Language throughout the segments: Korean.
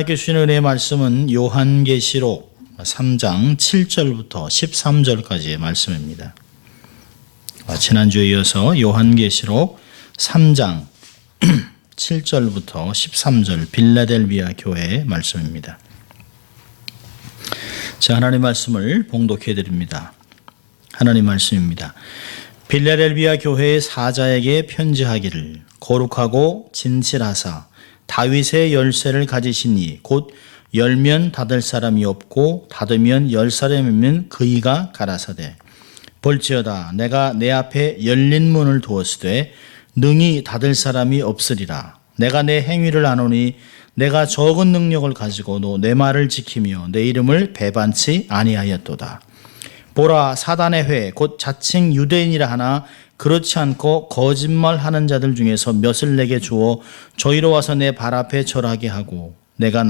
하나님께 주시는 은혜의 말씀은 요한계시록 3장 7절부터 13절까지의 말씀입니다. 지난주에 이어서 요한계시록 3장 7절부터 13절 빌라델비아 교회의 말씀입니다. 자, 하나님 말씀을 봉독해 드립니다. 하나님 말씀입니다. 빌라델비아 교회의 사자에게 편지하기를 거룩하고 진실하사 다윗의 열쇠를 가지시니 곧 열면 닫을 사람이 없고 닫으면 열 사람이면 그이가 가라사대 볼지어다 내가 내 앞에 열린 문을 두었으되 능히 닫을 사람이 없으리라. 내가 내 행위를 아노니 내가 적은 능력을 가지고도 내 말을 지키며 내 이름을 배반치 아니하였도다. 보라, 사단의 회 곧 자칭 유대인이라 하나 그렇지 않고 거짓말하는 자들 중에서 몇을 내게 주어 저희로 와서 내 발 앞에 절하게 하고 내가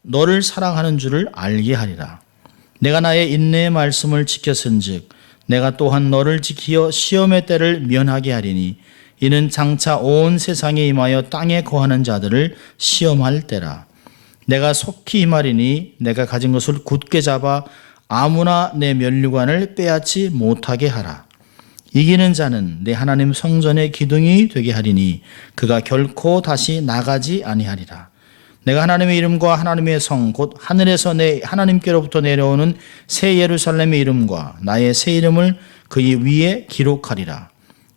너를 사랑하는 줄을 알게 하리라. 내가 나의 인내의 말씀을 지켰은즉 내가 또한 너를 지키어 시험의 때를 면하게 하리니 이는 장차 온 세상에 임하여 땅에 거하는 자들을 시험할 때라. 내가 속히 임하리니 내가 가진 것을 굳게 잡아 아무나 내 면류관을 빼앗지 못하게 하라. 이기는 자는 내 하나님 성전의 기둥이 되게 하리니 그가 결코 다시 나가지 아니하리라. 내가 하나님의 이름과 하나님의 성 곧 하늘에서 내 하나님께로부터 내려오는 새 예루살렘의 이름과 나의 새 이름을 그의 위에 기록하리라.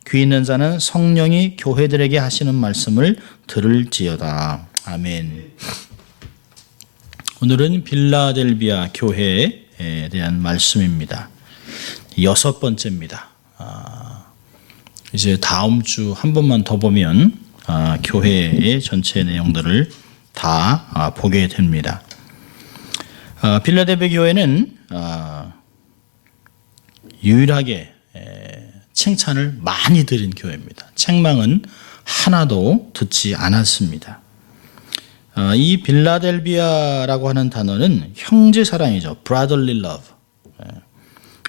귀 있는 자는 성령이 교회들에게 하시는 말씀을 들을지어다. 아멘. 오늘은 빌라델비아 교회에 대한 말씀입니다. 6번째입니다. 이제 다음 주 한 번만 더 보면 교회의 전체 내용들을 다 보게 됩니다. 빌라델비아 교회는 유일하게 칭찬을 많이 드린 교회입니다. 책망은 하나도 듣지 않았습니다. 이 빌라델비아라고 하는 단어는 형제 사랑이죠. brotherly love.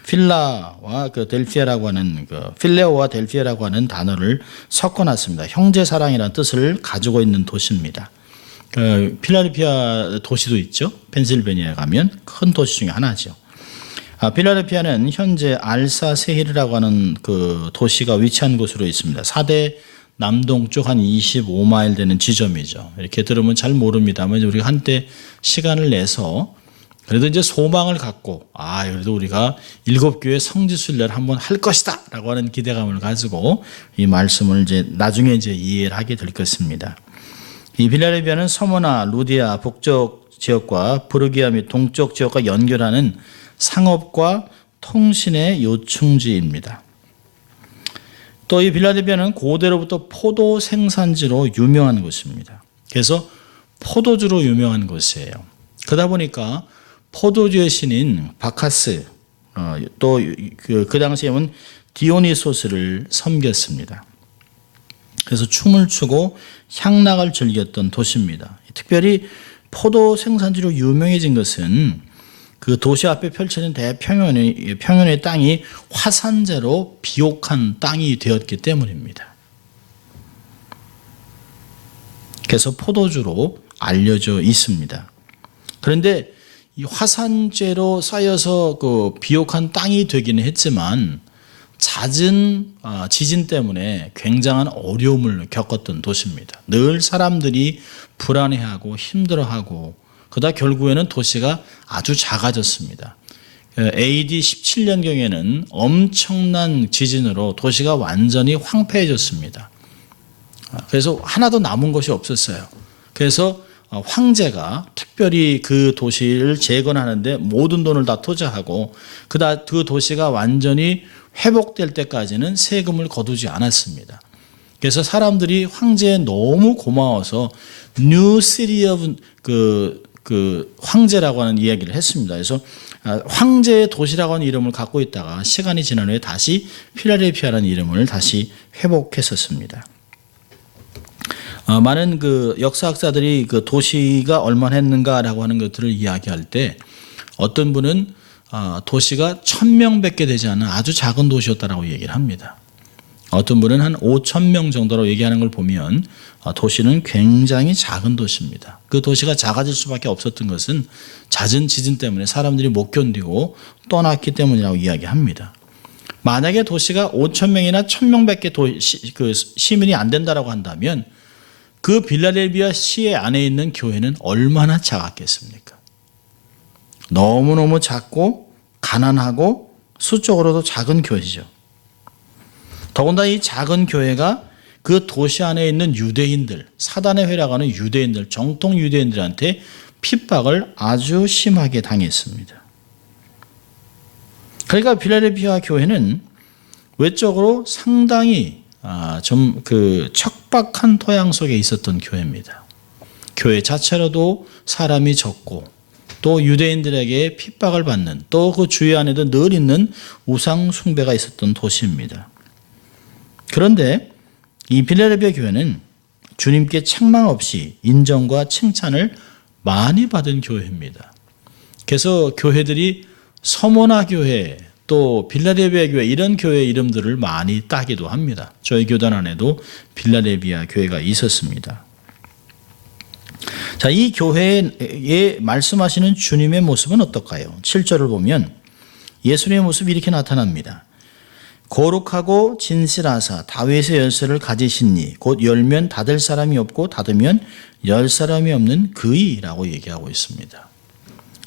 필라와 그 델피아라고 하는 필레오와 델피아라고 하는 단어를 섞어놨습니다. 형제 사랑이라는 뜻을 가지고 있는 도시입니다. 필라델피아 도시도 있죠. 펜실베니아에 가면 큰 도시 중에 하나죠. 필라델피아는 현재 알사세히르라고 하는 그 도시가 위치한 곳으로 있습니다. 4대 남동쪽 한 25마일 되는 지점이죠. 이렇게 들으면 잘 모릅니다만 우리가 한때 시간을 내서 그래도 이제 소망을 갖고 그래도 우리가 7교회 성지순례를 한번 할 것이다 라고 하는 기대감을 가지고 이 말씀을 이제 나중에 이제 이해를 하게 될 것입니다. 이 빌라델비아는 서머나 루디아 북쪽 지역과 부르기아 및 동쪽 지역과 연결하는 상업과 통신의 요충지입니다. 또 이 빌라델비아는 고대로부터 포도 생산지로 유명한 곳입니다. 그래서 포도주로 유명한 곳이에요. 그러다 보니까 포도주의 신인 바카스 또 그 당시에는 디오니소스를 섬겼습니다. 그래서 춤을 추고 향락을 즐겼던 도시입니다. 특별히 포도 생산지로 유명해진 것은 그 도시 앞에 펼쳐진 대평연의 땅이 화산재로 비옥한 땅이 되었기 때문입니다. 그래서 포도주로 알려져 있습니다. 그런데 이 화산재로 쌓여서 그 비옥한 땅이 되기는 했지만 잦은 지진 때문에 굉장한 어려움을 겪었던 도시입니다. 늘 사람들이 불안해하고 힘들어하고 그러다 결국에는 도시가 아주 작아졌습니다. AD 17년경에는 엄청난 지진으로 도시가 완전히 황폐해졌습니다. 그래서 하나도 남은 것이 없었어요. 그래서 황제가 특별히 그 도시를 재건하는데 모든 돈을 다 투자하고 그 도시가 완전히 회복될 때까지는 세금을 거두지 않았습니다. 그래서 사람들이 황제에 너무 고마워서 New City of 그 황제라고 하는 이야기를 했습니다. 그래서 황제의 도시라고 하는 이름을 갖고 있다가 시간이 지난 후에 다시 필라델피아라는 이름을 다시 회복했었습니다. 많은 그 역사학자들이 그 도시가 얼마나 했는가라고 하는 것들을 이야기할 때 어떤 분은 도시가 1000명밖에 되지 않은 아주 작은 도시였다라고 얘기를 합니다. 어떤 분은 한 5천 명 정도로 얘기하는 걸 보면 도시는 굉장히 작은 도시입니다. 그 도시가 작아질 수밖에 없었던 것은 잦은 지진 때문에 사람들이 못 견디고 떠났기 때문이라고 이야기합니다. 만약에 도시가 5천 명이나 1,000명밖에 시민이 안 된다라고 한다면 그 빌라델비아 시의 안에 있는 교회는 얼마나 작았겠습니까? 너무너무 작고 가난하고 수적으로도 작은 교회죠. 더군다나 이 작은 교회가 그 도시 안에 있는 유대인들, 사단의 회라고 하는 유대인들, 정통 유대인들한테 핍박을 아주 심하게 당했습니다. 그러니까 필라델피아 교회는 외적으로 상당히 좀 척박한 토양 속에 있었던 교회입니다. 교회 자체로도 사람이 적고 또 유대인들에게 핍박을 받는 또 그 주위 안에도 늘 있는 우상 숭배가 있었던 도시입니다. 그런데 이 필라델피아 교회는 주님께 책망 없이 인정과 칭찬을 많이 받은 교회입니다. 그래서 교회들이 서모나 교회 또 빌라델비아 교회 이런 교회 이름들을 많이 따기도 합니다. 저희 교단 안에도 빌라델비아 교회가 있었습니다. 자, 이 교회에 말씀하시는 주님의 모습은 어떨까요? 7절을 보면 예수님의 모습이 이렇게 나타납니다. 거룩하고 진실하사 다윗의 열쇠를 가지시니 곧 열면 닫을 사람이 없고 닫으면 열 사람이 없는 그이라고 얘기하고 있습니다.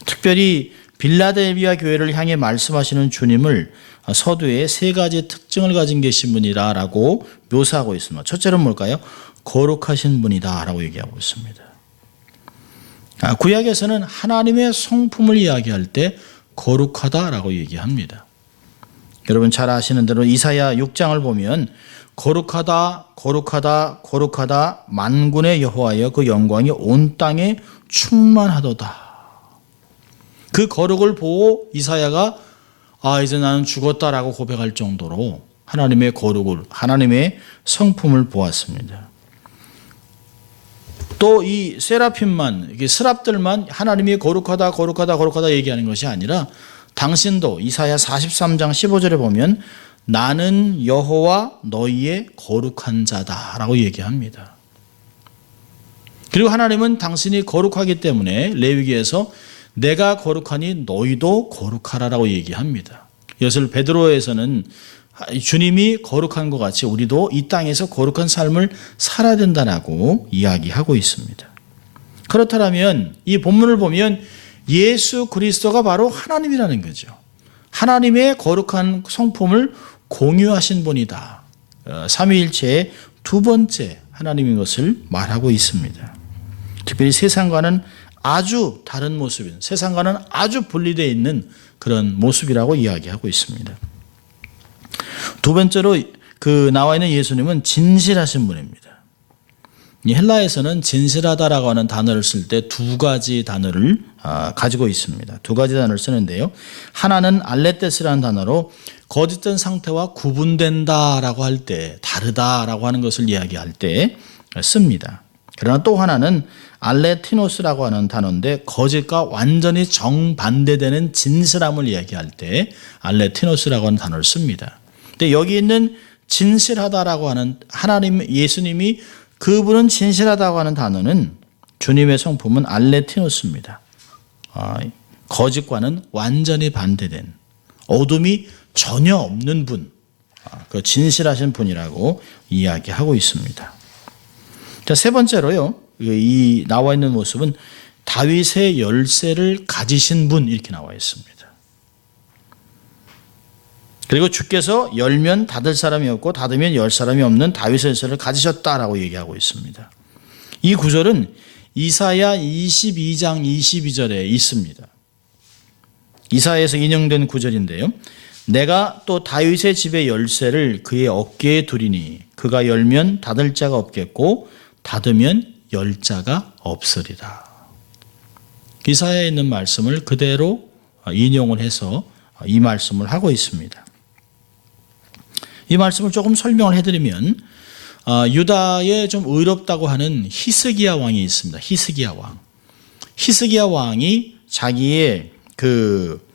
특별히 빌라델비아 교회를 향해 말씀하시는 주님을 서두에 세 가지 특징을 가진 계신 분이라고 묘사하고 있습니다. 첫째는 뭘까요? 거룩하신 분이다라고 얘기하고 있습니다. 구약에서는 하나님의 성품을 이야기할 때 거룩하다라고 얘기합니다. 여러분 잘 아시는 대로 이사야 6장을 보면 거룩하다 거룩하다 거룩하다 만군의 여호와여 그 영광이 온 땅에 충만하도다. 그 거룩을 보고 이사야가 이제 나는 죽었다라고 고백할 정도로 하나님의 거룩을 하나님의 성품을 보았습니다. 또 이 세라핌만 스랍들만 하나님이 거룩하다 거룩하다 거룩하다 얘기하는 것이 아니라 당신도 이사야 43장 15절에 보면 나는 여호와 너희의 거룩한 자다라고 얘기합니다. 그리고 하나님은 당신이 거룩하기 때문에 레위기에서 내가 거룩하니 너희도 거룩하라라고 얘기합니다. 이것을 베드로에서는 주님이 거룩한 것 같이 우리도 이 땅에서 거룩한 삶을 살아야 된다라고 이야기하고 있습니다. 그렇다면 이 본문을 보면 예수 그리스도가 바로 하나님이라는 거죠. 하나님의 거룩한 성품을 공유하신 분이다. 삼위일체의 두 번째 하나님인 것을 말하고 있습니다. 특별히 세상과는 아주 다른 모습인, 세상과는 아주 분리되어 있는 그런 모습이라고 이야기하고 있습니다. 두 번째로 나와 있는 예수님은 진실하신 분입니다. 이 헬라에서는 진실하다라고 하는 단어를 쓸 때 두 가지 단어를 가지고 있습니다. 두 가지 단어를 쓰는데요. 하나는 알레테스라는 단어로 거짓된 상태와 구분된다라고 할 때, 다르다라고 하는 것을 이야기할 때 씁니다. 그러나 또 하나는 알레티노스라고 하는 단어인데 거짓과 완전히 정반대되는 진실함을 이야기할 때 알레티노스라고 하는 단어를 씁니다. 근데 여기 있는 진실하다라고 하는 하나님 예수님이 그분은 진실하다고 하는 단어는 주님의 성품은 알레티노스입니다. 거짓과는 완전히 반대된 어둠이 전혀 없는 분, 그 진실하신 분이라고 이야기하고 있습니다. 자, 세 번째로요. 이 나와 있는 모습은 다윗의 열쇠를 가지신 분 이렇게 나와 있습니다. 그리고 주께서 열면 닫을 사람이 없고 닫으면 열 사람이 없는 다윗의 열쇠를 가지셨다라고 얘기하고 있습니다. 이 구절은 이사야 22장 22절에 있습니다. 이사야에서 인용된 구절인데요. 내가 또 다윗의 집의 열쇠를 그의 어깨에 두리니 그가 열면 닫을 자가 없겠고 닫으면 열 자가 없으리라. 이사야에 있는 말씀을 그대로 인용을 해서 이 말씀을 하고 있습니다. 이 말씀을 조금 설명을 해드리면 유다에 좀 의롭다고 하는 히스기야 왕이 있습니다. 히스기야 왕. 히스기야 왕이 자기의 그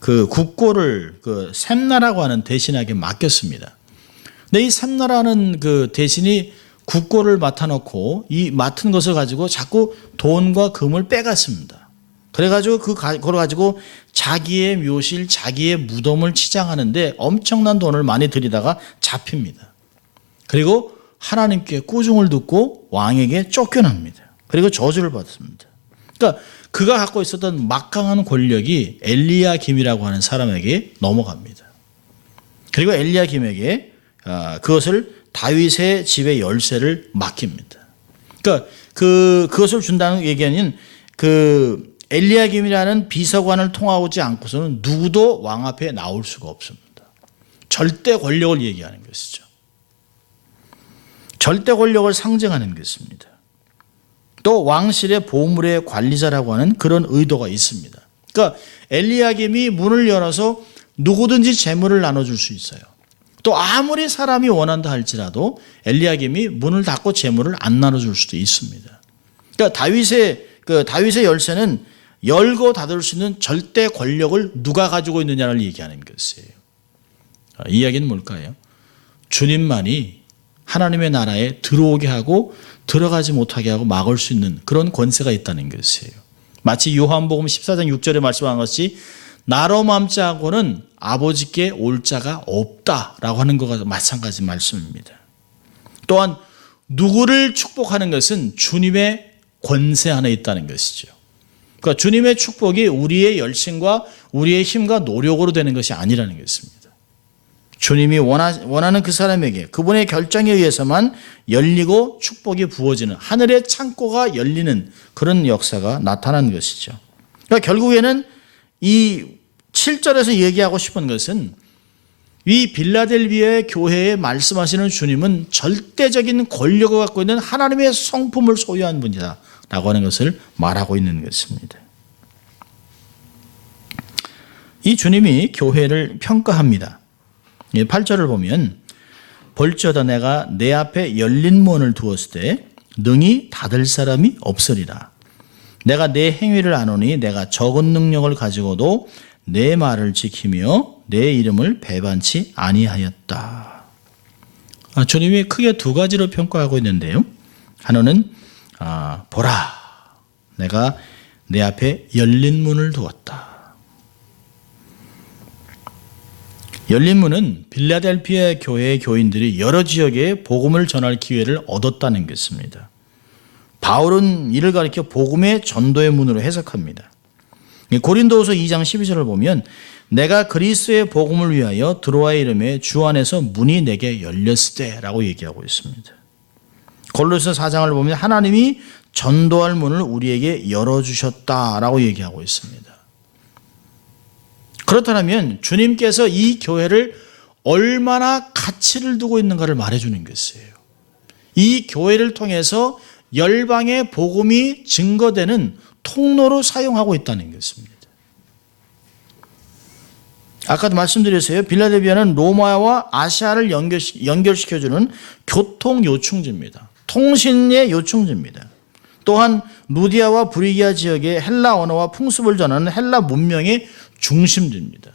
국고를 셈나라고 하는 대신에게 맡겼습니다. 근데 이 삼나라는 그 대신이 국고를 맡아놓고 이 맡은 것을 가지고 자꾸 돈과 금을 빼갔습니다. 그래가지고 그걸 가지고 자기의 묘실, 자기의 무덤을 치장하는데 엄청난 돈을 많이 들이다가 잡힙니다. 그리고 하나님께 꾸중을 듣고 왕에게 쫓겨납니다. 그리고 저주를 받습니다. 그러니까 그가 갖고 있었던 막강한 권력이 엘리야김이라고 하는 사람에게 넘어갑니다. 그리고 엘리야김에게 그것을 다윗의 집의 열쇠를 맡깁니다. 그러니까 그것을 준다는 얘기는 그 엘리야김이라는 비서관을 통하지 않고서는 누구도 왕 앞에 나올 수가 없습니다. 절대 권력을 얘기하는 것이죠. 절대 권력을 상징하는 것입니다. 또 왕실의 보물의 관리자라고 하는 그런 의도가 있습니다. 그러니까 엘리야김이 문을 열어서 누구든지 재물을 나눠줄 수 있어요. 또 아무리 사람이 원한다 할지라도 엘리야김이 문을 닫고 재물을 안 나눠줄 수도 있습니다. 그러니까 다윗의 열쇠는 열고 닫을 수 있는 절대 권력을 누가 가지고 있느냐를 얘기하는 것이에요. 이 이야기는 뭘까요? 주님만이 하나님의 나라에 들어오게 하고 들어가지 못하게 하고 막을 수 있는 그런 권세가 있다는 것이에요. 마치 요한복음 14장 6절에 말씀한 것이 나로 맘자하고는 아버지께 올 자가 없다라고 하는 것과 마찬가지 말씀입니다. 또한 누구를 축복하는 것은 주님의 권세 안에 있다는 것이죠. 그러니까 주님의 축복이 우리의 열심과 우리의 힘과 노력으로 되는 것이 아니라는 것입니다. 주님이 원하는 그 사람에게 그분의 결정에 의해서만 열리고 축복이 부어지는 하늘의 창고가 열리는 그런 역사가 나타나는 것이죠. 그러니까 결국에는 이 7절에서 얘기하고 싶은 것은 이 빌라델비아의 교회에 말씀하시는 주님은 절대적인 권력을 갖고 있는 하나님의 성품을 소유한 분이다 라고 하는 것을 말하고 있는 것입니다. 이 주님이 교회를 평가합니다. 8절을 보면 볼지어다 내가 내 앞에 열린 문을 두었을 때 능히 닫을 사람이 없으리라. 내가 내 행위를 아노니 내가 적은 능력을 가지고도 내 말을 지키며 내 이름을 배반치 아니하였다. 주님이 크게 두 가지로 평가하고 있는데요. 하나는 보라 내가 내 앞에 열린 문을 두었다. 열린 문은 빌라델피아 교회의 교인들이 여러 지역에 복음을 전할 기회를 얻었다는 것입니다. 바울은 이를 가리켜 복음의 전도의 문으로 해석합니다. 고린도후서 2장 12절을 보면 내가 그리스도의 복음을 위하여 드로아의 이름에 주 안에서 문이 내게 열렸을 때라고 얘기하고 있습니다. 골로새 4장을 보면 하나님이 전도할 문을 우리에게 열어주셨다라고 얘기하고 있습니다. 그렇다면 주님께서 이 교회를 얼마나 가치를 두고 있는가를 말해주는 것이에요. 이 교회를 통해서 열방의 복음이 증거되는 통로로 사용하고 있다는 것입니다. 아까도 말씀드렸어요. 빌라델비아는 로마와 아시아를 연결시켜주는 교통 요충지입니다. 통신의 요충지입니다. 또한 루디아와 브리기아 지역의 헬라 언어와 풍습을 전하는 헬라 문명의 중심지입니다.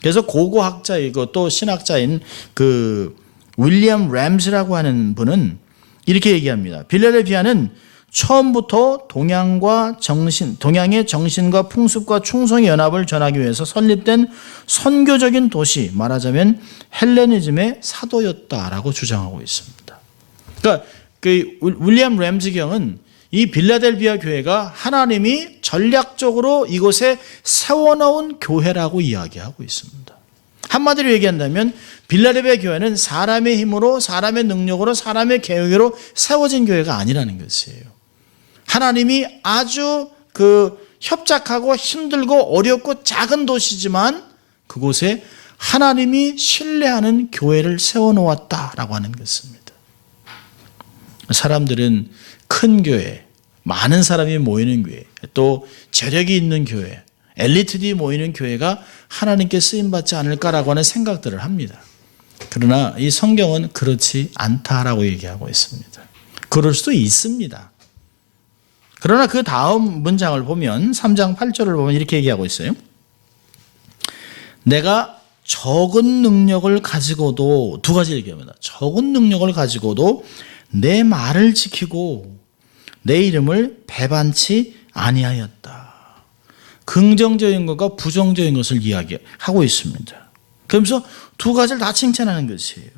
그래서 고고학자이고 또 신학자인 그 윌리엄 램스라고 하는 분은 이렇게 얘기합니다. 빌라델비아는 처음부터 동양의 정신과 풍습과 충성의 연합을 전하기 위해서 설립된 선교적인 도시, 말하자면 헬레니즘의 사도였다라고 주장하고 있습니다. 그러니까 그 윌리엄 램스 경은 이 빌라델비아 교회가 하나님이 전략적으로 이곳에 세워놓은 교회라고 이야기하고 있습니다. 한마디로 얘기한다면 빌라델비아 교회는 사람의 힘으로, 사람의 능력으로, 사람의 계획으로 세워진 교회가 아니라는 것이에요. 하나님이 아주 협착하고 힘들고 어렵고 작은 도시지만 그곳에 하나님이 신뢰하는 교회를 세워놓았다라고 하는 것입니다. 사람들은 큰 교회, 많은 사람이 모이는 교회, 또 재력이 있는 교회, 엘리트들이 모이는 교회가 하나님께 쓰임받지 않을까라고 하는 생각들을 합니다. 그러나 이 성경은 그렇지 않다라고 얘기하고 있습니다. 그럴 수도 있습니다. 그러나 그 다음 문장을 보면 3장 8절을 보면 이렇게 얘기하고 있어요. 내가 적은 능력을 가지고도 두 가지 얘기합니다. 적은 능력을 가지고도 내 말을 지키고 내 이름을 배반치 아니하였다. 긍정적인 것과 부정적인 것을 이야기하고 있습니다. 그러면서 두 가지를 다 칭찬하는 것이에요.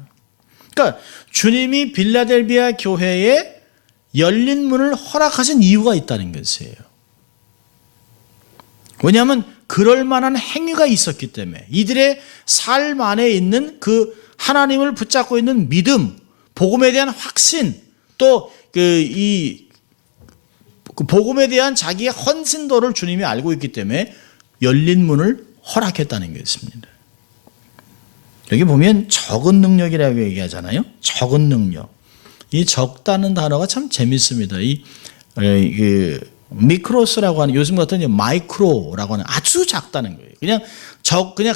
그러니까 주님이 빌라델비아 교회에 열린 문을 허락하신 이유가 있다는 것이에요. 왜냐하면 그럴 만한 행위가 있었기 때문에 이들의 삶 안에 있는 그 하나님을 붙잡고 있는 믿음, 복음에 대한 확신, 또 이 복음에 대한 자기의 헌신도를 주님이 알고 있기 때문에 열린 문을 허락했다는 것입니다. 여기 보면 적은 능력이라고 얘기하잖아요. 적은 능력. 이 적다는 단어가 참 재밌습니다. 미크로스라고 하는, 요즘 같은 마이크로라고 하는, 아주 작다는 거예요.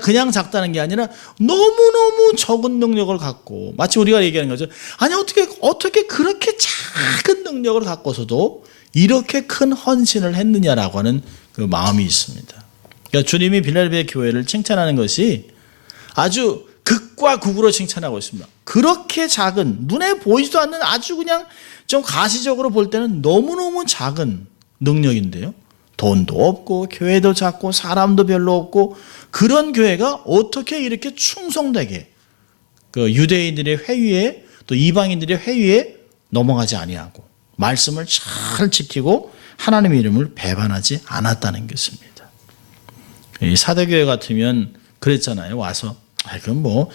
그냥 작다는 게 아니라 너무너무 적은 능력을 갖고, 마치 우리가 얘기하는 거죠. 아니 어떻게 그렇게 작은 능력을 갖고서도 이렇게 큰 헌신을 했느냐라고 하는 그 마음이 있습니다. 그러니까 주님이 빌라델비아 교회를 칭찬하는 것이 아주 극과 극으로 칭찬하고 있습니다. 그렇게 작은, 눈에 보이지도 않는, 아주 그냥 좀 가시적으로 볼 때는 너무너무 작은 능력인데요. 돈도 없고 교회도 작고 사람도 별로 없고 그런 교회가 어떻게 이렇게 충성되게 그 유대인들의 회의에, 또 이방인들의 회의에 넘어가지 아니하고 말씀을 잘 지키고 하나님의 이름을 배반하지 않았다는 것입니다. 이 사대교회 같으면 그랬잖아요. 와서 그럼 뭐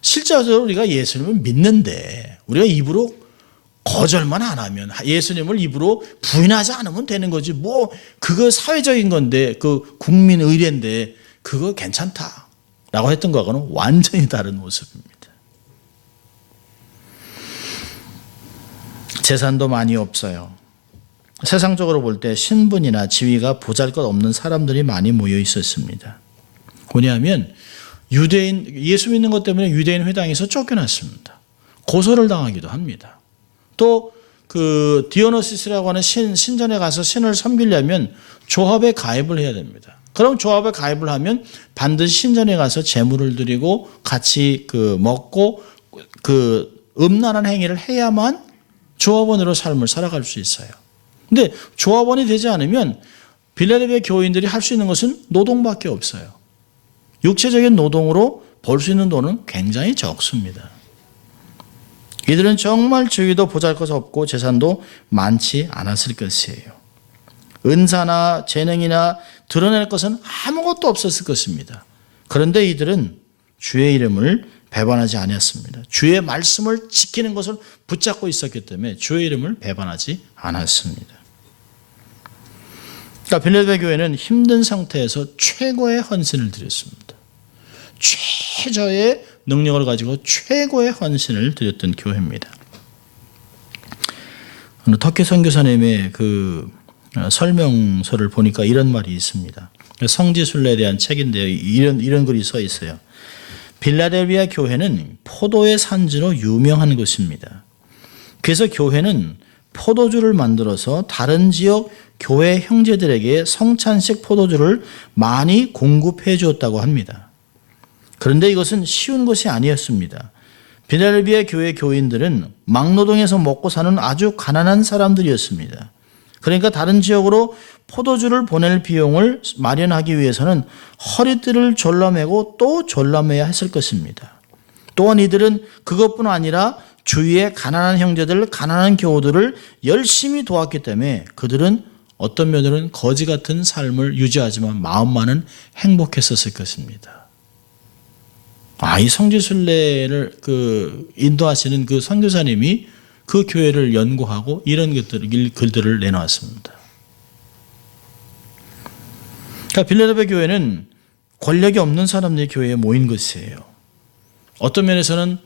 실제적으로 우리가 예수님을 믿는데 우리가 입으로 거절만 안 하면, 예수님을 입으로 부인하지 않으면 되는 거지, 뭐 그거 사회적인 건데, 그 국민 의례인데 그거 괜찮다라고 했던 거하고는 완전히 다른 모습입니다. 재산도 많이 없어요. 세상적으로 볼 때 신분이나 지위가 보잘것없는 사람들이 많이 모여 있었습니다. 왜냐하면 예수 믿는 것 때문에 유대인 회당에서 쫓겨났습니다. 고소를 당하기도 합니다. 또 그 디오노시스라고 하는 신전에 가서 신을 섬기려면 조합에 가입을 해야 됩니다. 그럼 조합에 가입을 하면 반드시 신전에 가서 제물을 드리고 같이 먹고 음란한 행위를 해야만 조합원으로 삶을 살아갈 수 있어요. 근데 조합원이 되지 않으면 빌라델비아 교인들이 할 수 있는 것은 노동밖에 없어요. 육체적인 노동으로 벌 수 있는 돈은 굉장히 적습니다. 이들은 정말 지위도 보잘것없고 재산도 많지 않았을 것이에요. 은사나 재능이나 드러낼 것은 아무것도 없었을 것입니다. 그런데 이들은 주의 이름을 배반하지 않았습니다. 주의 말씀을 지키는 것을 붙잡고 있었기 때문에 주의 이름을 배반하지 않았습니다. 그러니까 빌라델비아 교회는 힘든 상태에서 최고의 헌신을 드렸습니다. 최저의 능력을 가지고 최고의 헌신을 드렸던 교회입니다. 터키 선교사님의 그 설명서를 보니까 이런 말이 있습니다. 성지순례에 대한 책인데요. 이런 글이 써 있어요. 빌라델비아 교회는 포도의 산지로 유명한 곳입니다. 그래서 교회는 포도주를 만들어서 다른 지역 교회 형제들에게 성찬식 포도주를 많이 공급해 주었다고 합니다. 그런데 이것은 쉬운 것이 아니었습니다. 빌라델비아 교회 교인들은 막노동에서 먹고 사는 아주 가난한 사람들이었습니다. 그러니까 다른 지역으로 포도주를 보낼 비용을 마련하기 위해서는 허리띠를 졸라매고 또 졸라매야 했을 것입니다. 또한 이들은 그것뿐 아니라 주위의 가난한 형제들, 가난한 교우들을 열심히 도왔기 때문에 그들은 어떤 면으로는 거지 같은 삶을 유지하지만 마음만은 행복했었을 것입니다. 이 성지순례를 인도하시는 그 선교사님이 그 교회를 연구하고 이런 글들을 내놓았습니다. 그러니까 빌라델비아 교회는 권력이 없는 사람들이 교회에 모인 것이에요. 어떤 면에서는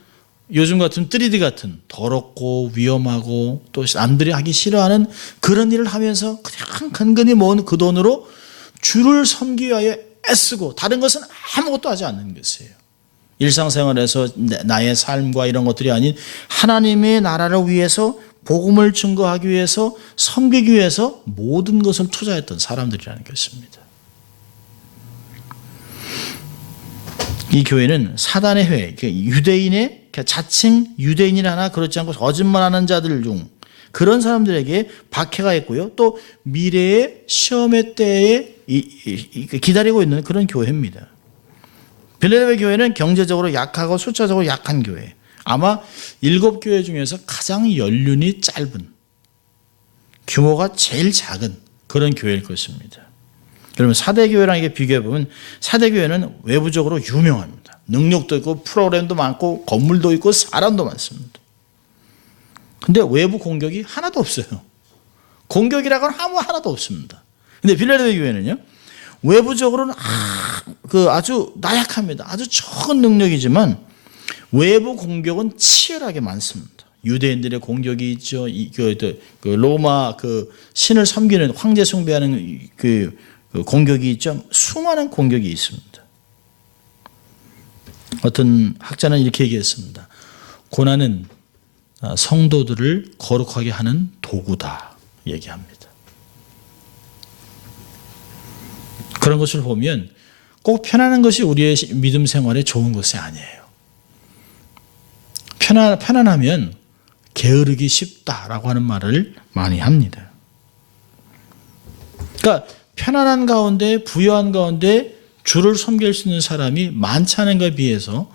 요즘 같은 3D 같은 더럽고 위험하고 또 남들이 하기 싫어하는 그런 일을 하면서 그냥 근근히 모은 그 돈으로 주를 섬기기 위하여 애쓰고 다른 것은 아무것도 하지 않는 것이에요. 일상생활에서 나의 삶과 이런 것들이 아닌 하나님의 나라를 위해서, 복음을 증거하기 위해서, 섬기기 위해서 모든 것을 투자했던 사람들이라는 것입니다. 이 교회는 사단의 회, 유대인의 자칭 유대인이나 그렇지 않고 거짓말하는 자들 중 그런 사람들에게 박해가 있고요. 또 미래의 시험의 때에 기다리고 있는 그런 교회입니다. 빌라델피아 교회는 경제적으로 약하고 숫자적으로 약한 교회. 아마 7교회 중에서 가장 연륜이 짧은, 규모가 제일 작은 그런 교회일 것입니다. 그러면 4대 교회랑 이게 비교해보면 4대 교회는 외부적으로 유명합니다. 능력도 있고 프로그램도 많고 건물도 있고 사람도 많습니다. 근데 외부 공격이 하나도 없어요. 공격이라고는 하나도 없습니다. 근데 빌라델피아 교회는요, 외부적으로는 아주 나약합니다. 아주 적은 능력이지만 외부 공격은 치열하게 많습니다. 유대인들의 공격이 있죠. 로마 신을 섬기는 황제 숭배하는 그 공격이 있죠. 수많은 공격이 있습니다. 어떤 학자는 이렇게 얘기했습니다. 고난은 성도들을 거룩하게 하는 도구다 얘기합니다. 그런 것을 보면 꼭 편안한 것이 우리의 믿음 생활에 좋은 것이 아니에요. 편안하면 게으르기 쉽다라고 하는 말을 많이 합니다. 그러니까 편안한 가운데 부유한 가운데 주를 섬길 수 있는 사람이 많지 않은 것에 비해서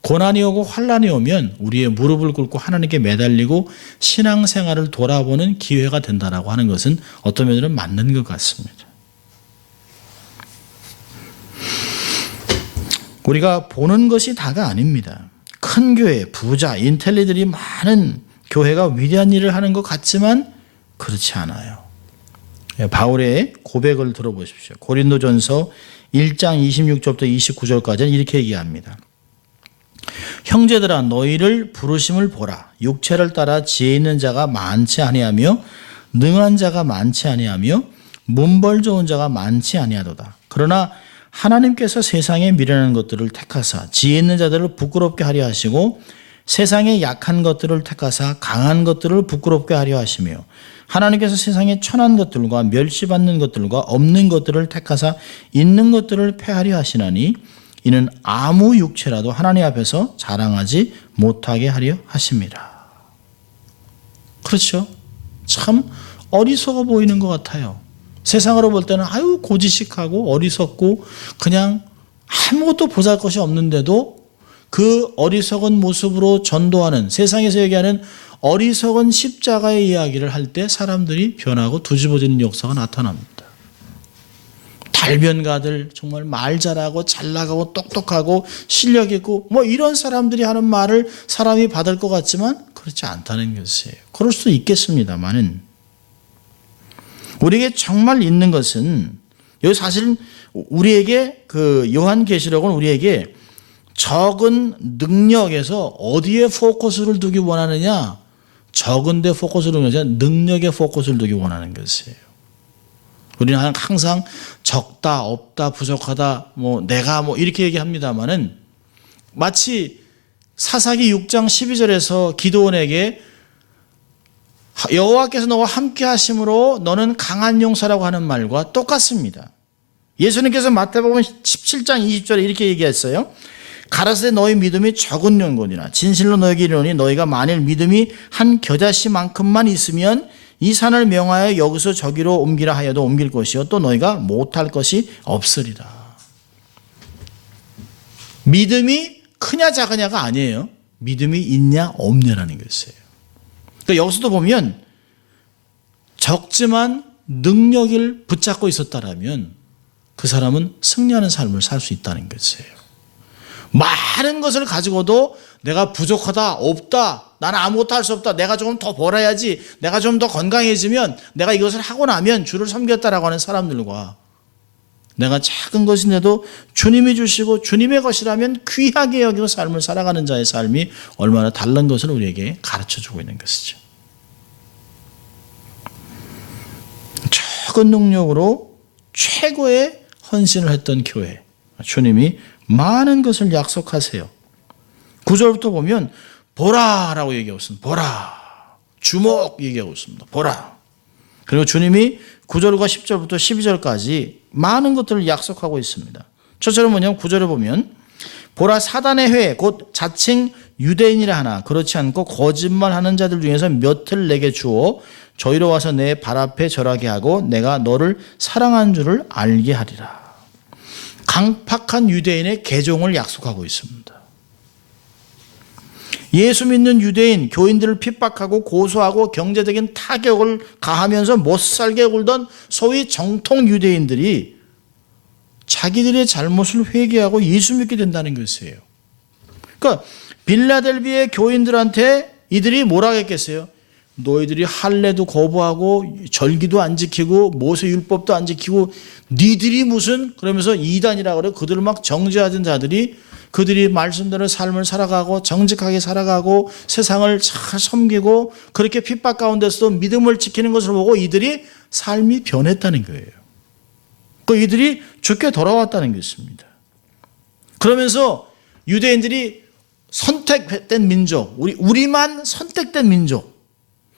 고난이 오고 환난이 오면 우리의 무릎을 꿇고 하나님께 매달리고 신앙생활을 돌아보는 기회가 된다라고 하는 것은 어떤 면으로는 맞는 것 같습니다. 우리가 보는 것이 다가 아닙니다. 큰 교회, 부자, 인텔리들이 많은 교회가 위대한 일을 하는 것 같지만 그렇지 않아요. 바울의 고백을 들어보십시오. 고린도전서 1장 26절부터 29절까지는 이렇게 얘기합니다. 형제들아 너희를 부르심을 보라. 육체를 따라 지혜 있는 자가 많지 아니하며 능한 자가 많지 아니하며 문벌 좋은 자가 많지 아니하도다. 그러나 하나님께서 세상에 미련한 것들을 택하사 지혜 있는 자들을 부끄럽게 하려 하시고 세상에 약한 것들을 택하사 강한 것들을 부끄럽게 하려 하시며 하나님께서 세상에 천한 것들과 멸시받는 것들과 없는 것들을 택하사 있는 것들을 패하려 하시나니 이는 아무 육체라도 하나님 앞에서 자랑하지 못하게 하려 하심이라. 그렇죠? 참 어리석어 보이는 것 같아요. 세상으로 볼 때는 아유 고지식하고 어리석고 그냥 아무것도 보잘것이 없는데도 그 어리석은 모습으로 전도하는, 세상에서 얘기하는 어리석은 십자가의 이야기를 할 때 사람들이 변하고 뒤집어지는 역사가 나타납니다. 달변가들, 정말 말 잘하고 잘 나가고 똑똑하고 실력 있고 뭐 이런 사람들이 하는 말을 사람이 받을 것 같지만 그렇지 않다는 것이에요. 그럴 수도 있겠습니다만은 우리에게 정말 있는 것은, 여기 사실은 우리에게 요한계시록은 우리에게 적은 능력에서 어디에 포커스를 두기 원하느냐, 적은 데 포커스를 두기 원하느냐, 능력에 포커스를 두기 원하는 것이에요. 우리는 항상 적다, 없다, 부족하다, 내가 이렇게 얘기합니다만은 마치 사사기 6장 12절에서 기드온에게 여호와께서 너와 함께 하심으로 너는 강한 용사라고 하는 말과 똑같습니다. 예수님께서 마태복음 17장 20절에 이렇게 얘기했어요. 가라사대 너희 믿음이 적은 연고니라. 진실로 너에게 이르노니 너희가 만일 믿음이 한 겨자씨만큼만 있으면 이 산을 명하여 여기서 저기로 옮기라 하여도 옮길 것이요 또 너희가 못할 것이 없으리라. 믿음이 크냐 작으냐가 아니에요. 믿음이 있냐 없냐라는 것이에요. 그러니까 여기서도 보면 적지만 능력을 붙잡고 있었다라면 그 사람은 승리하는 삶을 살 수 있다는 것이에요. 많은 것을 가지고도 내가 부족하다, 없다, 나는 아무것도 할 수 없다, 내가 조금 더 벌어야지, 내가 좀 더 건강해지면, 내가 이것을 하고 나면 주를 섬겼다라고 하는 사람들과 내가 작은 것인데도 주님이 주시고 주님의 것이라면 귀하게 여기고 삶을 살아가는 자의 삶이 얼마나 다른 것을 우리에게 가르쳐주고 있는 것이죠. 적은 능력으로 최고의 헌신을 했던 교회, 주님이 많은 것을 약속하세요. 9절부터 보면 보라라고 얘기하고 있습니다. 보라. 주목 얘기하고 있습니다. 보라. 그리고 주님이 9절과 10절부터 12절까지 많은 것들을 약속하고 있습니다. 첫째로 뭐냐면 9절에 보면 보라 사단의 회 곧 자칭 유대인이라 하나 그렇지 않고 거짓말하는 자들 중에서 몇을 내게 주어 저희로 와서 내 발 앞에 절하게 하고 내가 너를 사랑한 줄을 알게 하리라. 강팍한 유대인의 개종을 약속하고 있습니다. 예수 믿는 유대인, 교인들을 핍박하고 고소하고 경제적인 타격을 가하면서 못살게 굴던 소위 정통 유대인들이 자기들의 잘못을 회개하고 예수 믿게 된다는 것이에요. 그러니까 빌라델비의 교인들한테 이들이 뭐라고 했겠어요? 너희들이 할례도 거부하고 절기도 안 지키고 모세율법도 안 지키고 니들이 무슨 그러면서 이단이라고 그래요. 그들을 막 정죄하던 자들이 그들이 말씀대로 삶을 살아가고 정직하게 살아가고 세상을 잘 섬기고 그렇게 핍박 가운데서도 믿음을 지키는 것을 보고 이들이 삶이 변했다는 거예요. 그 이들이 주께 돌아왔다는 것입니다. 그러면서 유대인들이 선택된 민족, 우리만 선택된 민족,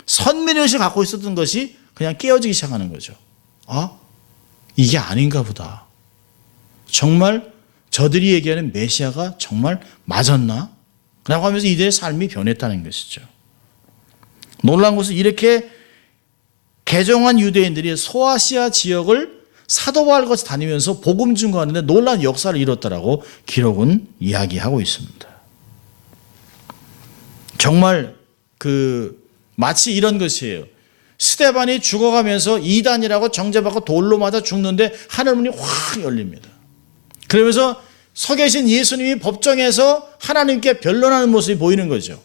선민의식을 갖고 있었던 것이 그냥 깨어지기 시작하는 거죠. 아, 이게 아닌가 보다. 정말 저들이 얘기하는 메시아가 정말 맞았나? 라고 하면서 이들의 삶이 변했다는 것이죠. 놀라운 것은 이렇게 개종한 유대인들이 소아시아 지역을 사도 바울같이 다니면서 복음 증거하는데 놀라운 역사를 이뤘다라고 기록은 이야기하고 있습니다. 정말 마치 이런 것이에요. 스데반이 죽어가면서 이단이라고 정죄받고 돌로 맞아 죽는데 하늘문이 확 열립니다. 그러면서 서 계신 예수님이 법정에서 하나님께 변론하는 모습이 보이는 거죠.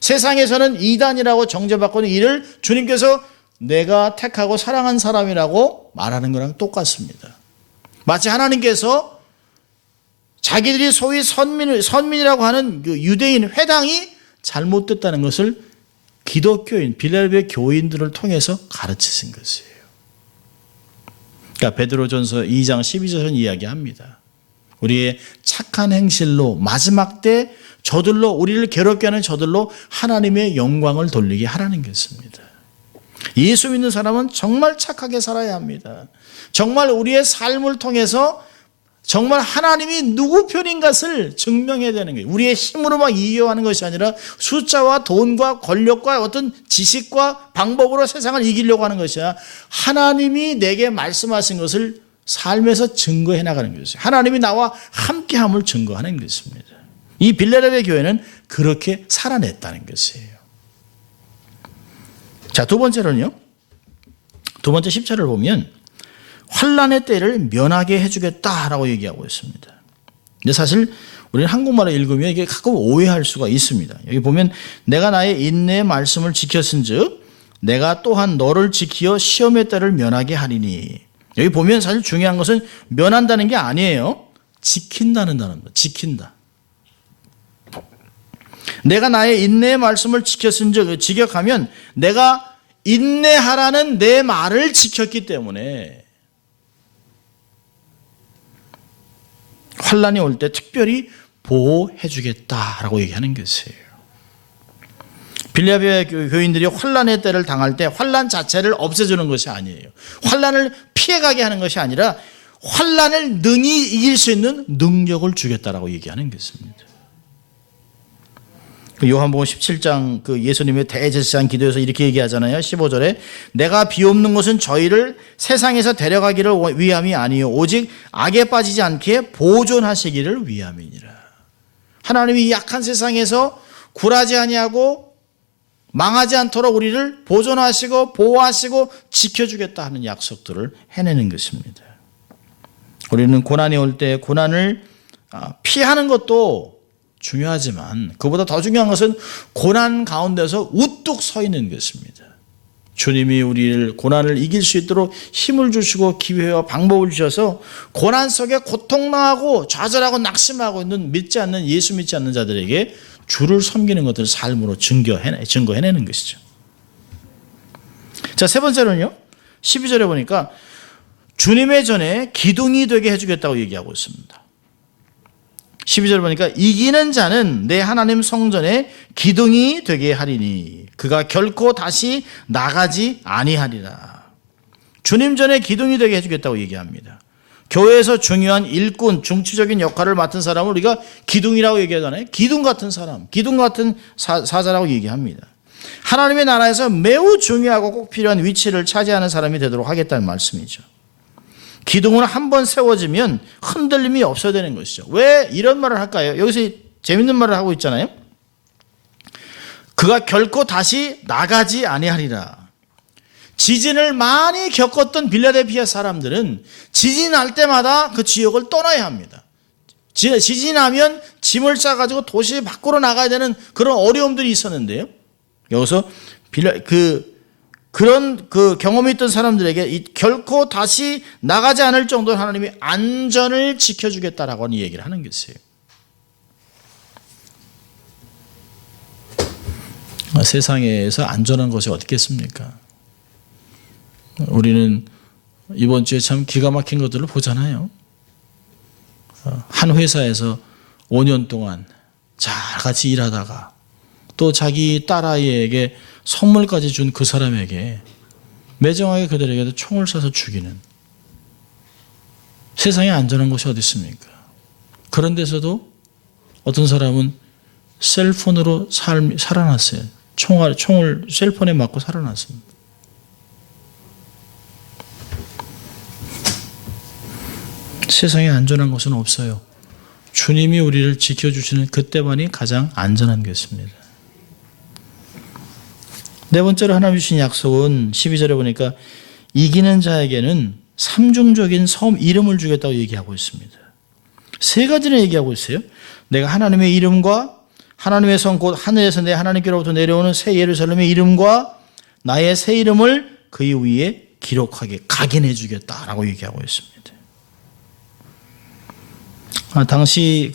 세상에서는 이단이라고 정죄받고 있는 이를 주님께서 내가 택하고 사랑한 사람이라고 말하는 거랑 똑같습니다. 마치 하나님께서 자기들이 소위 선민이라고 하는 그 유대인 회당이 잘못됐다는 것을 기독교인, 빌라델비아 교인들을 통해서 가르치신 것이에요. 그러니까 베드로전서 2장 12절은 이야기합니다. 우리의 착한 행실로 마지막 때 저들로 우리를 괴롭게 하는 저들로 하나님의 영광을 돌리게 하라는 것입니다. 예수 믿는 사람은 정말 착하게 살아야 합니다. 정말 우리의 삶을 통해서 정말 하나님이 누구 편인 것을 증명해야 되는 거예요. 우리의 힘으로만 이겨하는 것이 아니라 숫자와 돈과 권력과 어떤 지식과 방법으로 세상을 이기려고 하는 것이 아니라 하나님이 내게 말씀하신 것을 삶에서 증거해 나가는 것이에요. 하나님이 나와 함께함을 증거하는 것입니다. 이 빌라델비아 교회는 그렇게 살아냈다는 것이에요. 자, 두 번째로는요. 두 번째 10절을 보면 환난의 때를 면하게 해주겠다라고 얘기하고 있습니다. 근데 사실 우리는 한국말을 읽으면 이게 가끔 오해할 수가 있습니다. 여기 보면 내가 나의 인내의 말씀을 지켰은즉 내가 또한 너를 지키어 시험의 때를 면하게 하리니. 여기 보면 사실 중요한 것은 면한다는 게 아니에요. 지킨다는 단어입니다. 지킨다. 내가 나의 인내의 말씀을 지켰은즉 직역하면 내가 인내하라는 내 말을 지켰기 때문에 환난이 올 때 특별히 보호해 주겠다라고 얘기하는 것이에요. 빌라델비아 교인들이 환난의 때를 당할 때 환난 자체를 없애주는 것이 아니에요. 환난을 피해가게 하는 것이 아니라 환난을 능히 이길 수 있는 능력을 주겠다라고 얘기하는 것입니다. 요한복음 17장 예수님의 대제사장 기도에서 이렇게 얘기하잖아요. 15절에 내가 비옵는 것은 저희를 세상에서 데려가기를 위함이 아니요 오직 악에 빠지지 않게 보존하시기를 위함이니라. 하나님이 약한 세상에서 굴하지 아니하고 망하지 않도록 우리를 보존하시고 보호하시고 지켜주겠다 하는 약속들을 해내는 것입니다. 우리는 고난이 올 때 고난을 피하는 것도 중요하지만 그보다 더 중요한 것은 고난 가운데서 우뚝 서 있는 것입니다. 주님이 우리를 고난을 이길 수 있도록 힘을 주시고 기회와 방법을 주셔서 고난 속에 고통당하고 좌절하고 낙심하고 있는 예수 믿지 않는 자들에게 주를 섬기는 것들을 삶으로 증거해내는 것이죠. 자, 세 번째로는요. 12절에 보니까 주님의 전에 기둥이 되게 해주겠다고 얘기하고 있습니다. 12절 보니까 이기는 자는 내 하나님 성전에 기둥이 되게 하리니 그가 결코 다시 나가지 아니하리라. 주님 전에 기둥이 되게 해주겠다고 얘기합니다. 교회에서 중요한 일꾼, 중추적인 역할을 맡은 사람을 우리가 기둥이라고 얘기하잖아요. 기둥 같은 사람, 기둥 같은 사자라고 얘기합니다. 하나님의 나라에서 매우 중요하고 꼭 필요한 위치를 차지하는 사람이 되도록 하겠다는 말씀이죠. 기둥은 한번 세워지면 흔들림이 없어야 되는 것이죠. 왜 이런 말을 할까요? 여기서 재밌는 말을 하고 있잖아요. 그가 결코 다시 나가지 아니하리라. 지진을 많이 겪었던 빌라델피아 사람들은 지진 날 때마다 그 지역을 떠나야 합니다. 지진이 나면 짐을 싸가지고 도시 밖으로 나가야 되는 그런 어려움들이 있었는데요. 여기서 그런 경험이 있던 사람들에게 결코 다시 나가지 않을 정도로 하나님이 안전을 지켜주겠다라고 하는 얘기를 하는 것이에요. 세상에서 안전한 것이 어디 있겠습니까? 우리는 이번 주에 참 기가 막힌 것들을 보잖아요. 한 회사에서 5년 동안 잘 같이 일하다가 또 자기 딸아이에게 선물까지 준 그 사람에게 매정하게 그들에게도 총을 쏴서 죽이는, 세상에 안전한 곳이 어디 있습니까? 그런 데서도 어떤 사람은 셀폰으로 살아났어요. 총을 셀폰에 맞고 살아났습니다. 세상에 안전한 곳은 없어요. 주님이 우리를 지켜주시는 그때만이 가장 안전한 것입니다. 네 번째로 하나님 주신 약속은 12절에 보니까 이기는 자에게는 삼중적인 섬 이름을 주겠다고 얘기하고 있습니다. 세 가지를 얘기하고 있어요. 내가 하나님의 이름과 하나님의 성 곧 하늘에서 내 하나님께로부터 내려오는 새 예루살렘의 이름과 나의 새 이름을 그 위에 기록하게 각인해 주겠다라고 얘기하고 있습니다. 당시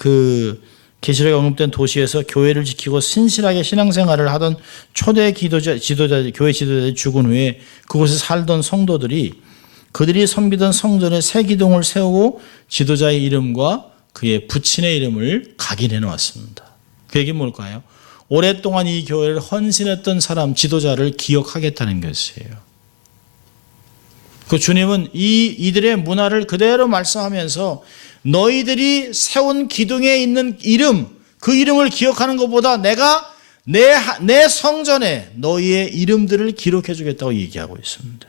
계시록에 언급된 도시에서 교회를 지키고 신실하게 신앙생활을 하던 초대 교회 지도자들이 죽은 후에 그곳에 살던 성도들이 그들이 섬기던 성전에 새 기둥을 세우고 지도자의 이름과 그의 부친의 이름을 각인해 놓았습니다. 그 얘기는 뭘까요? 오랫동안 이 교회를 헌신했던 사람, 지도자를 기억하겠다는 것이에요. 그 주님은 이들의 문화를 그대로 말씀하면서 너희들이 세운 기둥에 있는 이름, 그 이름을 기억하는 것보다 내가 내 성전에 너희의 이름들을 기록해 주겠다고 얘기하고 있습니다.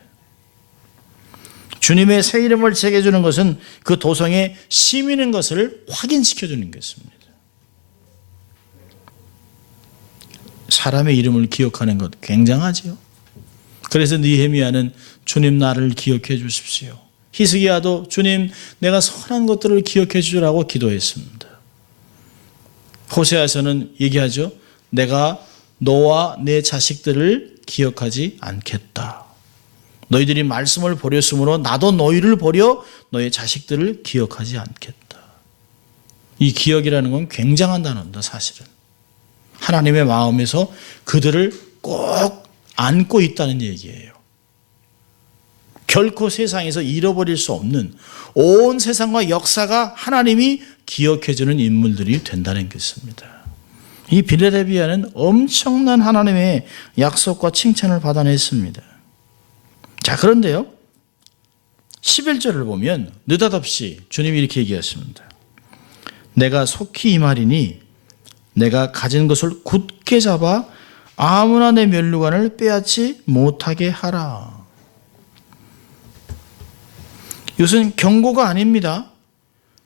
주님의 새 이름을 새겨주는 것은 그 도성의 시민인 것을 확인시켜 주는 것입니다. 사람의 이름을 기억하는 것 굉장하지요. 그래서 느헤미야는 주님 나를 기억해 주십시오. 히스기야도 주님 내가 선한 것들을 기억해 주라고 기도했습니다. 호세아서는 얘기하죠. 내가 너와 내 자식들을 기억하지 않겠다. 너희들이 말씀을 버렸으므로 나도 너희를 버려 너의 자식들을 기억하지 않겠다. 이 기억이라는 건 굉장한 단어입니다. 사실은 하나님의 마음에서 그들을 꼭 안고 있다는 얘기예요. 결코 세상에서 잃어버릴 수 없는 온 세상과 역사가 하나님이 기억해주는 인물들이 된다는 것입니다. 이 빌라델비아는 엄청난 하나님의 약속과 칭찬을 받아냈습니다. 자, 그런데요 11절을 보면 느닷없이 주님이 이렇게 얘기했습니다. 내가 속히 임하리니 내가 가진 것을 굳게 잡아 아무나 내 면류관을 빼앗지 못하게 하라. 이것은 경고가 아닙니다.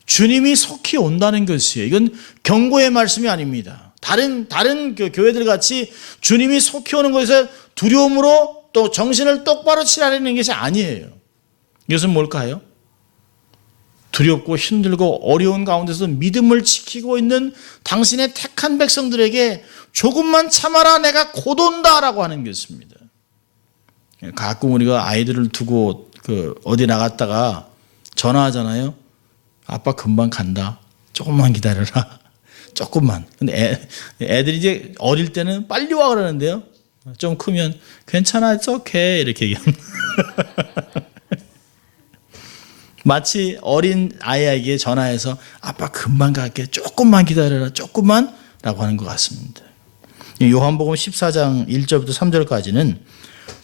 주님이 속히 온다는 것이에요. 이건 경고의 말씀이 아닙니다. 다른 교회들 같이 주님이 속히 오는 것에 두려움으로 또 정신을 똑바로 치라는 것이 아니에요. 이것은 뭘까요? 두렵고 힘들고 어려운 가운데서 믿음을 지키고 있는 당신의 택한 백성들에게 조금만 참아라 내가 곧 온다라고 하는 것입니다. 가끔 우리가 아이들을 두고 어디 나갔다가 전화하잖아요. 아빠 금방 간다. 조금만 기다려라. 조금만. 근데 애들이 이제 어릴 때는 빨리 와 그러는데요. 좀 크면 괜찮아, it's okay 이렇게 얘기합니다. 마치 어린 아이에게 전화해서 아빠 금방 갈게. 조금만 기다려라. 조금만 라고 하는 것 같습니다. 요한복음 14장 1절부터 3절까지는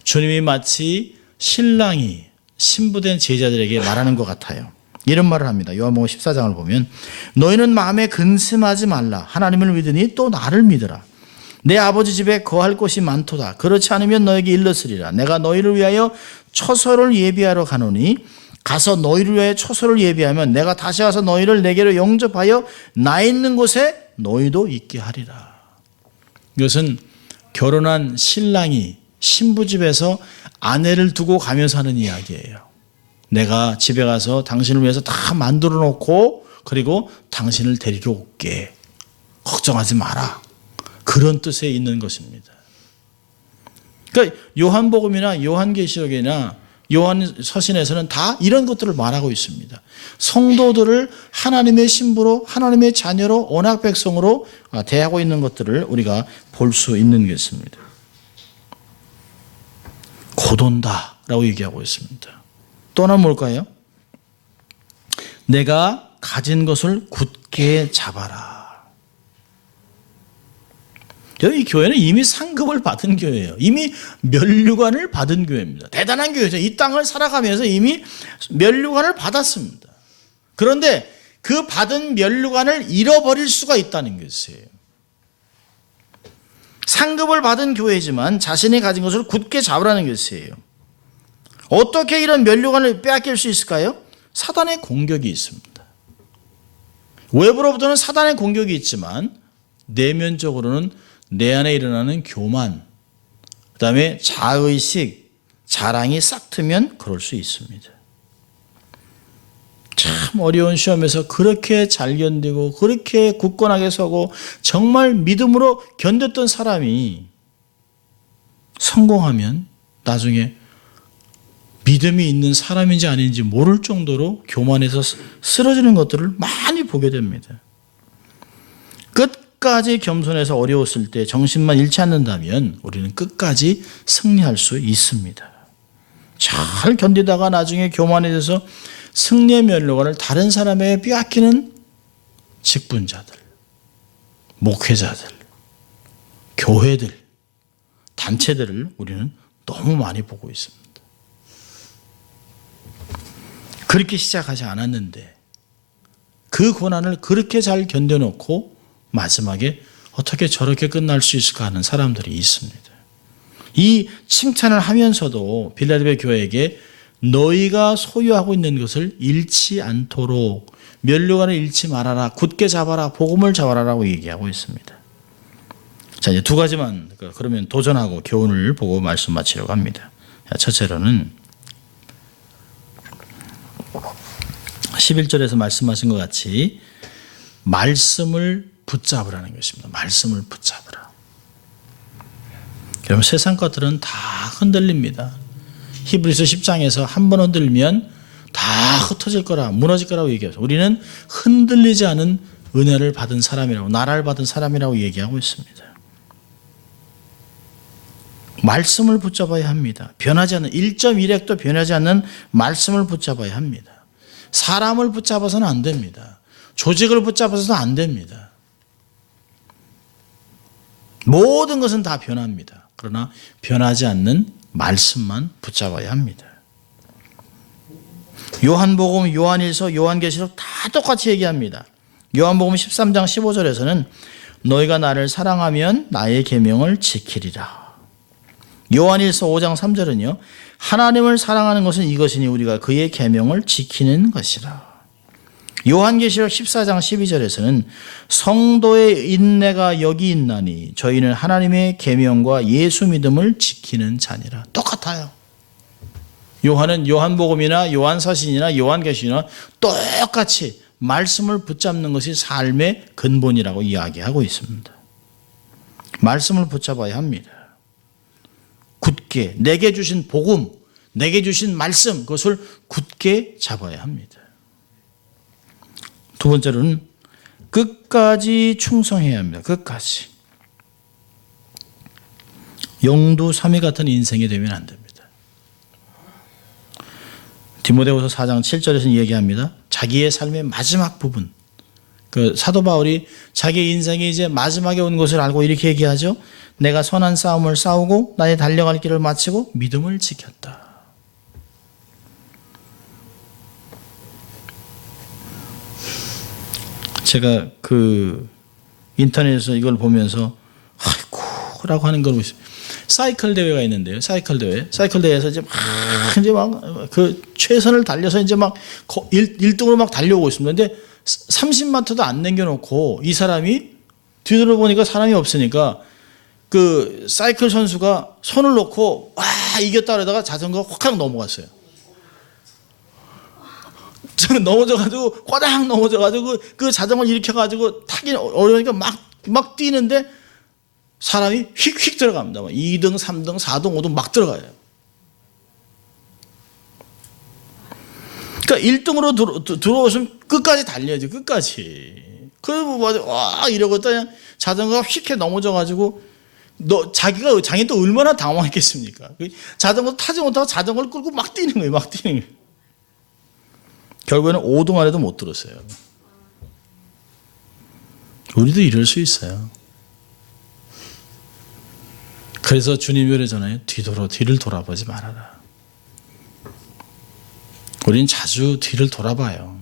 주님이 마치 신랑이 신부된 제자들에게 말하는 것 같아요. 이런 말을 합니다. 요한복음 14장을 보면 너희는 마음에 근심하지 말라. 하나님을 믿으니 또 나를 믿으라. 내 아버지 집에 거할 곳이 많도다. 그렇지 않으면 너에게 일렀으리라. 내가 너희를 위하여 처소를 예비하러 가노니 가서 너희를 위하여 처소를 예비하면 내가 다시 와서 너희를 내게로 영접하여 나 있는 곳에 너희도 있게 하리라. 이것은 결혼한 신랑이 신부 집에서 아내를 두고 가면서 하는 이야기예요. 내가 집에 가서 당신을 위해서 다 만들어 놓고 그리고 당신을 데리러 올게. 걱정하지 마라. 그런 뜻에 있는 것입니다. 그러니까 요한복음이나 요한계시록이나 요한서신에서는 다 이런 것들을 말하고 있습니다. 성도들을 하나님의 신부로 하나님의 자녀로 언약 백성으로 대하고 있는 것들을 우리가 볼 수 있는 것입니다. 곧 온다라고 얘기하고 있습니다. 또 하나 뭘까요? 내가 가진 것을 굳게 잡아라. 이 교회는 이미 상급을 받은 교회예요. 이미 면류관을 받은 교회입니다. 대단한 교회죠. 이 땅을 살아가면서 이미 면류관을 받았습니다. 그런데 그 받은 면류관을 잃어버릴 수가 있다는 것이에요. 상급을 받은 교회지만 자신이 가진 것을 굳게 잡으라는 것이에요. 어떻게 이런 면류관을 빼앗길 수 있을까요? 사단의 공격이 있습니다. 외부로부터는 사단의 공격이 있지만 내면적으로는 내 안에 일어나는 교만, 그 다음에 자의식, 자랑이 싹 트면 그럴 수 있습니다. 참 어려운 시험에서 그렇게 잘 견디고 그렇게 굳건하게 서고 정말 믿음으로 견뎠던 사람이 성공하면 나중에 믿음이 있는 사람인지 아닌지 모를 정도로 교만해서 쓰러지는 것들을 많이 보게 됩니다. 끝까지 겸손해서 어려웠을 때 정신만 잃지 않는다면 우리는 끝까지 승리할 수 있습니다. 잘 견디다가 나중에 교만해져서 승리의 면류관을 다른 사람에게 빼앗기는 직분자들, 목회자들, 교회들, 단체들을 우리는 너무 많이 보고 있습니다. 그렇게 시작하지 않았는데 그 고난을 그렇게 잘 견뎌놓고 마지막에 어떻게 저렇게 끝날 수 있을까 하는 사람들이 있습니다. 이 칭찬을 하면서도 빌라델비아 교회에게 너희가 소유하고 있는 것을 잃지 않도록 면류관을 잃지 말아라, 굳게 잡아라, 복음을 잡아라라고 얘기하고 있습니다. 자, 이제 두 가지만 그러면 도전하고 교훈을 보고 말씀 마치려고 합니다. 첫째로는 11절에서 말씀하신 것 같이 말씀을 붙잡으라는 것입니다. 말씀을 붙잡으라. 여러분 세상 것들은 다 흔들립니다. 히브리서 10장에서 한 번 흔들면 다 흩어질 거라, 무너질 거라고 얘기해서 우리는 흔들리지 않은 은혜를 받은 사람이라고, 나라를 받은 사람이라고 얘기하고 있습니다. 말씀을 붙잡아야 합니다. 변하지 않는 1.1핵도 변하지 않는 말씀을 붙잡아야 합니다. 사람을 붙잡아서는 안 됩니다. 조직을 붙잡아서는 안 됩니다. 모든 것은 다 변합니다. 그러나 변하지 않는 말씀만 붙잡아야 합니다. 요한복음, 요한일서, 요한계시록 다 똑같이 얘기합니다. 요한복음 13장 15절에서는 너희가 나를 사랑하면 나의 계명을 지키리라. 요한일서 5장 3절은요. 하나님을 사랑하는 것은 이것이니 우리가 그의 계명을 지키는 것이라. 요한계시록 14장 12절에서는 성도의 인내가 여기 있나니 저희는 하나님의 계명과 예수 믿음을 지키는 자니라. 똑같아요. 요한은 요한복음이나 요한서신이나 요한계시나 똑같이 말씀을 붙잡는 것이 삶의 근본이라고 이야기하고 있습니다. 말씀을 붙잡아야 합니다. 굳게 내게 주신 복음, 내게 주신 말씀, 그것을 굳게 잡아야 합니다. 두 번째로는 끝까지 충성해야 합니다. 끝까지. 영두삼위 같은 인생이 되면 안 됩니다. 디모데후서 4장 7절에서 얘기합니다. 자기의 삶의 마지막 부분, 그 사도 바울이 자기 인생이 이제 마지막에 온 것을 알고 이렇게 얘기하죠. 내가 선한 싸움을 싸우고 나의 달려갈 길을 마치고 믿음을 지켰다. 제가 그 인터넷에서 이걸 보면서 아이고라고 하는 걸 보세요. 사이클 대회가 있는데요. 사이클 대회에서 이제 막 그 최선을 달려서 이제 막 1등으로 막 달려오고 있습니다. 근데 30m도 안 남겨놓고 이 사람이 뒤돌아보니까 사람이 없으니까 그 사이클 선수가 손을 놓고 와 이겼다 그러다가 자전거가 확 넘어갔어요. 저는 넘어져가지고 꽈당 넘어져가지고 그 자전거를 일으켜가지고 타기 어려우니까 막 뛰는데 사람이 휙휙 들어갑니다. 2등, 3등, 4등, 5등 막 들어가요. 그러니까 1등으로 들어오시면 끝까지 달려야죠. 끝까지. 그리고 와 이러고 그냥 자전거가 휙 넘어져가지고 자기 또 얼마나 당황했겠습니까? 자전거 타지 못하고 자전거를 끌고 막 뛰는 거예요. 막 뛰는 거예요. 결국에는 5등 안에도 못 들었어요. 우리도 이럴 수 있어요. 그래서 주님이 그러잖아요. 뒤를 돌아보지 말아라. 우린 자주 뒤를 돌아봐요.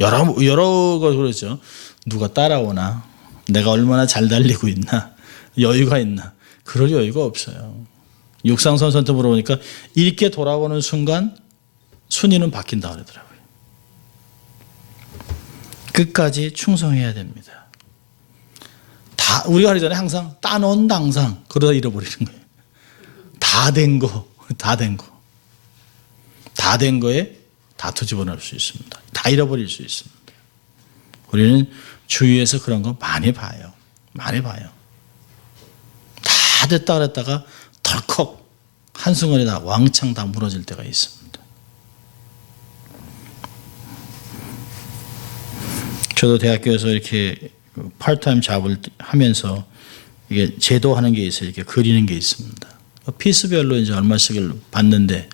여러 거 그러죠. 누가 따라오나? 내가 얼마나 잘 달리고 있나? 여유가 있나? 그럴 여유가 없어요. 육상 선수한테 물어보니까 이렇게 돌아보는 순간 순위는 바뀐다 그러더라고요. 끝까지 충성해야 됩니다. 우리가 그러잖아요. 항상 따놓은 당상 그러다 잃어버리는 거예요. 다 된 거에 다 뒤집어낼 수 있습니다. 다 잃어버릴 수 있습니다. 우리는 주위에서 그런 거 많이 봐요. 다 됐다 그랬다가 덜컥 한순간에 다 왕창 다 무너질 때가 있습니다. 저도 대학교에서 이렇게 파트타임 잡을 하면서 이게 제도하는 게 있어요. 이렇게 그리는 게 있습니다. 피스별로 이제 얼마씩을 받는데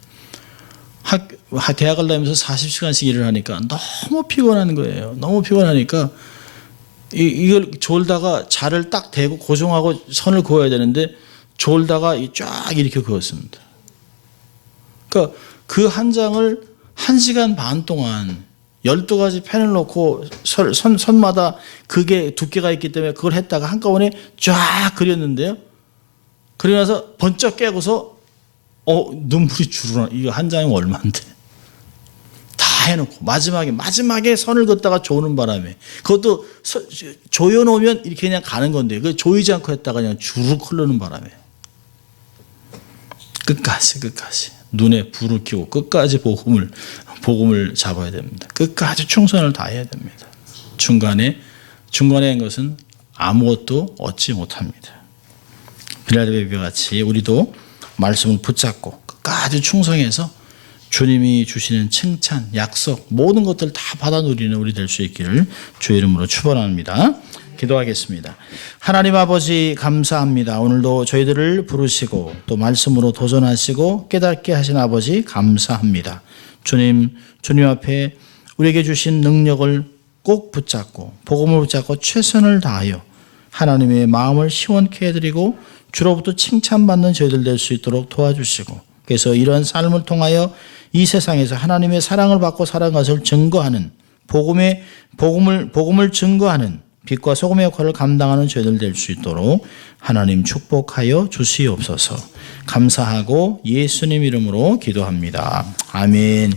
대학을 다니면서 40시간씩 일을 하니까 너무 피곤한 거예요. 너무 피곤하니까 이걸 졸다가 자를 딱 대고 고정하고 선을 그어야 되는데 졸다가 쫙 이렇게 그었습니다. 그러니까 그 한 장을 1시간 반 동안 12가지 펜을 놓고 선마다 그게 두께가 있기 때문에 그걸 했다가 한꺼번에 쫙 그렸는데요. 그리고 나서 번쩍 깨고서 눈물이 주르나. 이거 한 장이 얼마인데. 다 해놓고 마지막에 선을 긋다가 조는 바람에 그것도 조여놓으면 이렇게 그냥 가는 건데 그 조이지 않고 했다가 그냥 주르륵 흐르는 바람에 끝까지 눈에 불을 켜고 끝까지 복음을 잡아야 됩니다. 끝까지 충성을 다해야 됩니다. 중간에 한 것은 아무것도 얻지 못합니다. 빌라델비아 같이 우리도 말씀을 붙잡고 끝까지 충성해서 주님이 주시는 칭찬, 약속 모든 것들 다 받아 누리는 우리 될 수 있기를 주의 이름으로 축원합니다. 기도하겠습니다. 하나님 아버지 감사합니다. 오늘도 저희들을 부르시고 또 말씀으로 도전하시고 깨닫게 하신 아버지 감사합니다. 주님 앞에 우리에게 주신 능력을 꼭 붙잡고 복음을 붙잡고 최선을 다하여 하나님의 마음을 시원케 해드리고 주로부터 칭찬받는 저희들 될 수 있도록 도와주시고 그래서 이런 삶을 통하여 이 세상에서 하나님의 사랑을 받고 살아간 것을 증거하는 복음을 증거하는 빛과 소금의 역할을 감당하는 저희들 될 수 있도록 하나님 축복하여 주시옵소서. 감사하고 예수님 이름으로 기도합니다. 아멘.